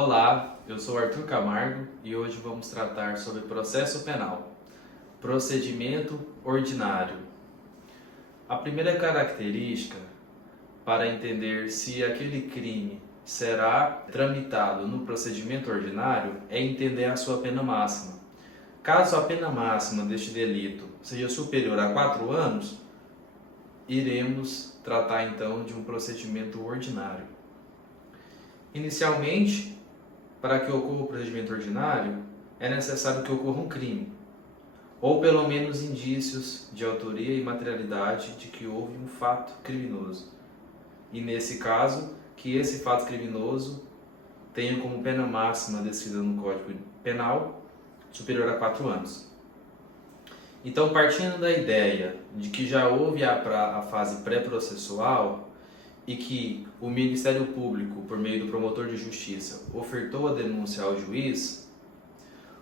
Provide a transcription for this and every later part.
Olá, eu sou Arthur Camargo e hoje vamos tratar sobre processo penal, procedimento ordinário. A primeira característica para entender se aquele crime será tramitado no procedimento ordinário é entender a sua pena máxima. Caso a pena máxima deste delito seja superior a 4 anos, iremos tratar então de um procedimento ordinário. Inicialmente, para que ocorra o procedimento ordinário, é necessário que ocorra um crime, ou pelo menos indícios de autoria e materialidade de que houve um fato criminoso. E nesse caso, que esse fato criminoso tenha como pena máxima descrita no Código Penal superior a 4 anos. Então, partindo da ideia de que já houve a fase pré-processual, e que o Ministério Público, por meio do promotor de justiça, ofertou a denúncia ao juiz,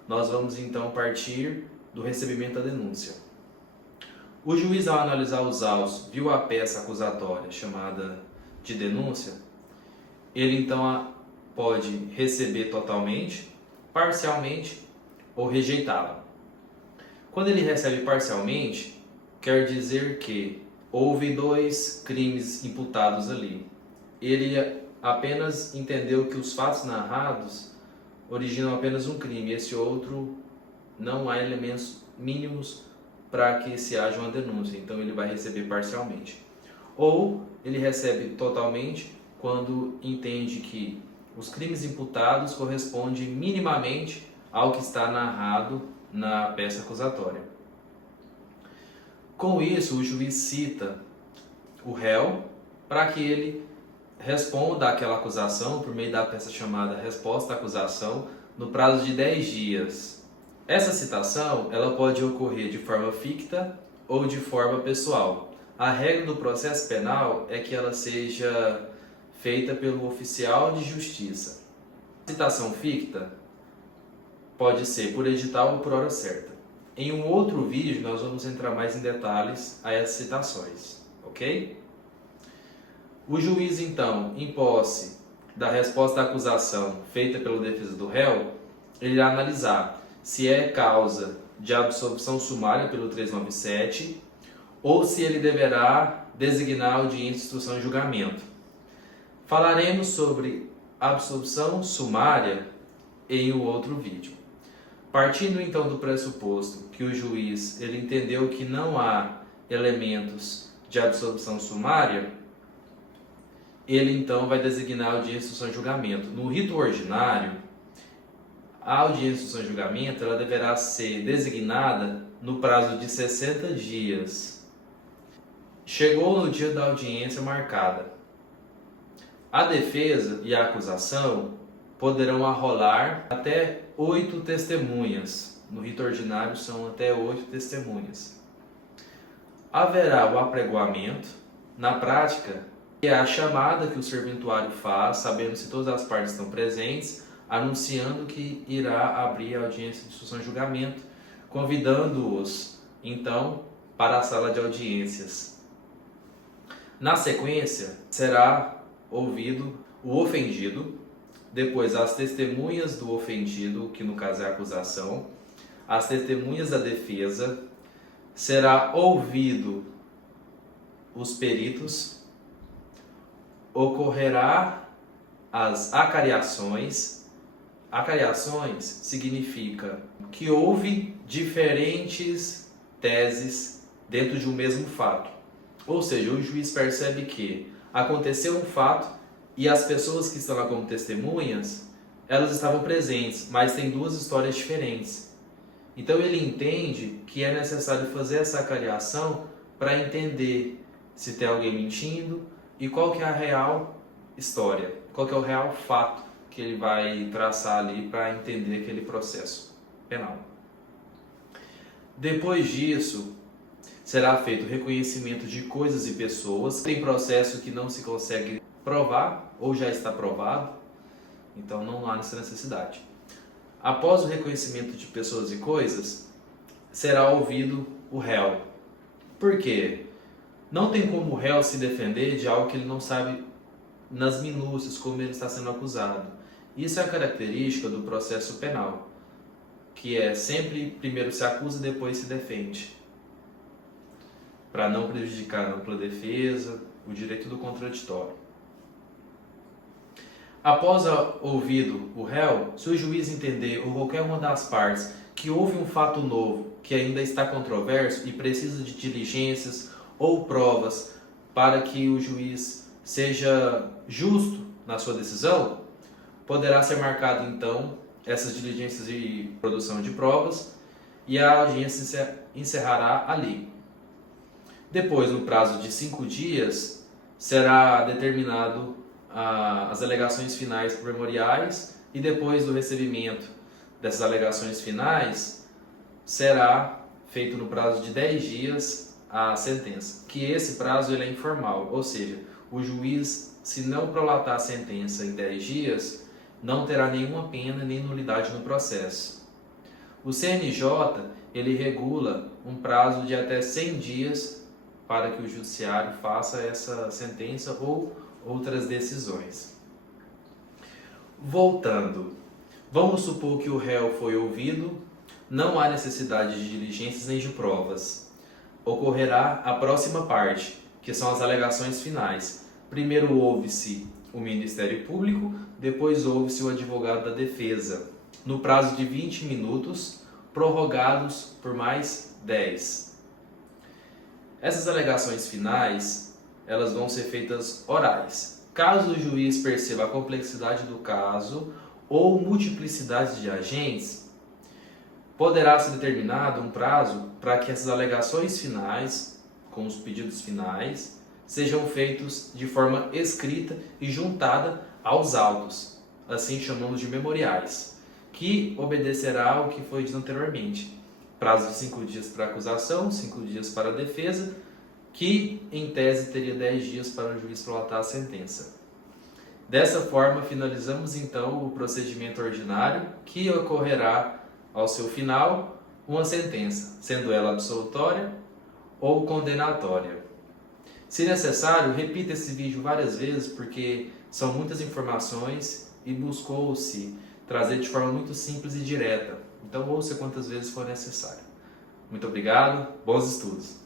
nós vamos então partir do recebimento da denúncia. O juiz, ao analisar os autos, viu a peça acusatória chamada de denúncia, ele então pode receber totalmente, parcialmente ou rejeitá-la. Quando ele recebe parcialmente, quer dizer que houve 2 crimes imputados ali. Ele apenas entendeu que os fatos narrados originam apenas um crime. Esse outro não há elementos mínimos para que se haja uma denúncia. Então ele vai receber parcialmente. Ou ele recebe totalmente quando entende que os crimes imputados correspondem minimamente ao que está narrado na peça acusatória. Com isso, o juiz cita o réu para que ele responda àquela acusação por meio da peça chamada resposta à acusação no prazo de 10 dias. Essa citação ela pode ocorrer de forma ficta ou de forma pessoal. A regra do processo penal é que ela seja feita pelo oficial de justiça. A citação ficta pode ser por edital ou por hora certa. Em um outro vídeo, nós vamos entrar mais em detalhes a essas citações, ok? O juiz, então, em posse da resposta à acusação feita pela defesa do réu, ele irá analisar se é causa de absolvição sumária pelo 397 ou se ele deverá designar audiência de instrução e julgamento. Falaremos sobre absolvição sumária em um outro vídeo. Partindo então do pressuposto que o juiz ele entendeu que não há elementos de absolvição sumária, ele então vai designar a audiência de instrução e julgamento. No rito ordinário, a audiência de instrução e julgamento ela deverá ser designada no prazo de 60 dias. Chegou no dia da audiência marcada. A defesa e a acusação poderão arrolar até 8 testemunhas. No rito ordinário são até 8 testemunhas. Haverá o apregoamento, na prática, que é a chamada que o serventuário faz, sabendo se todas as partes estão presentes, anunciando que irá abrir a audiência de instrução e julgamento, convidando-os, então, para a sala de audiências. Na sequência, será ouvido o ofendido, depois as testemunhas do ofendido, que no caso é a acusação, as testemunhas da defesa, será ouvido os peritos, ocorrerá as acariações. Acariações significa que houve diferentes teses dentro de um mesmo fato. Ou seja, o juiz percebe que aconteceu um fato e as pessoas que estão lá como testemunhas, elas estavam presentes, mas tem 2 histórias diferentes. Então ele entende que é necessário fazer essa acariação para entender se tem alguém mentindo e qual que é a real história, qual que é o real fato que ele vai traçar ali para entender aquele processo penal. Depois disso, será feito o reconhecimento de coisas e pessoas. Tem processo que não se consegue provar ou já está provado, então não há essa necessidade. Após o reconhecimento de pessoas e coisas, será ouvido o réu. Por quê? Não tem como o réu se defender de algo que ele não sabe nas minúcias como ele está sendo acusado. Isso é a característica do processo penal, que é sempre primeiro se acusa, depois se defende, para não prejudicar a ampla defesa, o direito do contraditório. Após ouvido o réu, se o juiz entender ou qualquer uma das partes que houve um fato novo que ainda está controverso e precisa de diligências ou provas para que o juiz seja justo na sua decisão, poderá ser marcado então essas diligências de produção de provas e a audiência encerrará ali. Depois, no prazo de 5 dias, será determinado as alegações finais primoriais e depois do recebimento dessas alegações finais, será feito no prazo de 10 dias a sentença. Que esse prazo ele é informal, ou seja, o juiz, se não prolatar a sentença em 10 dias, não terá nenhuma pena nem nulidade no processo. O CNJ ele regula um prazo de até 100 dias para que o judiciário faça essa sentença ou outras decisões. Voltando, vamos supor que o réu foi ouvido, não há necessidade de diligências nem de provas. Ocorrerá a próxima parte, que são as alegações finais. Primeiro ouve-se o Ministério Público, depois ouve-se o advogado da defesa, no prazo de 20 minutos, prorrogados por mais 10. Essas alegações finais elas vão ser feitas orais. Caso o juiz perceba a complexidade do caso ou multiplicidade de agentes, poderá ser determinado um prazo para que essas alegações finais, com os pedidos finais, sejam feitos de forma escrita e juntada aos autos, assim chamamos de memoriais, que obedecerá ao que foi dito anteriormente. Prazo de 5 dias para a acusação, 5 dias para a defesa, que em tese teria 10 dias para o juiz prolatar a sentença. Dessa forma, finalizamos então o procedimento ordinário, que ocorrerá ao seu final uma sentença, sendo ela absolutória ou condenatória. Se necessário, repita esse vídeo várias vezes, porque são muitas informações e buscou-se trazer de forma muito simples e direta. Então ouça quantas vezes for necessário. Muito obrigado, bons estudos!